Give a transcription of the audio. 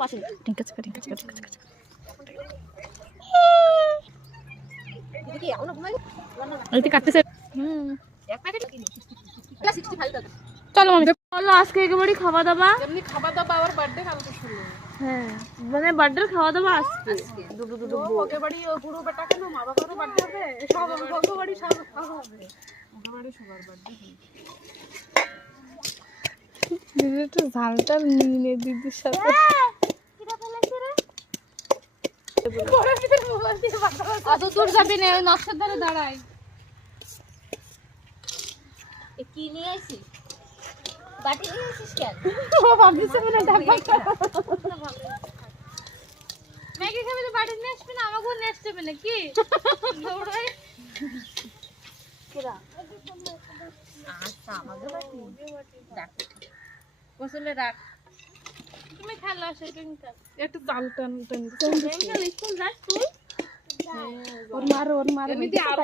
পাশে ঠিক আছে এদিকে কাটতেছে এক প্যাকেট কিলো 65 টাকা চলো মামি চলো আজকে একেবারে খাওয়া দাওয়া এমনি খাওয়া দাওয়া আর বার্থডে কালকে শুরু হ্যাঁ মানে বার্থডে খাওয়া দাওয়া আজকে দুটো ওকে বাড়ি পুরো বেটা কেন মা বাবারও বার্থডে হবে সব ওকে বাড়ি সব খাওয়া হবে ওকে বাড়ি সবার বার্থডে দিদি একটু ঝালটা নিয়ে দিদির সাথে অত দূর যাবি না ওই নকশার ধারে দাঁড়াই কি নিয়ে আসি বাটি নিয়ে আসিস কেন ও ভাবছিস মনে ডাব্বা ম্যাগি খাবি তো বাটি নিয়ে আসবি না আমাকেও নিয়ে আসতে হবে নাকি দৌড়াই পুরা আচ্ছা আমাদের বাটি রাখ বসলে রাখ তুমি খেলা সেটা একটু জাল টান স্কুল যাস তুই ওর মার এমনি আর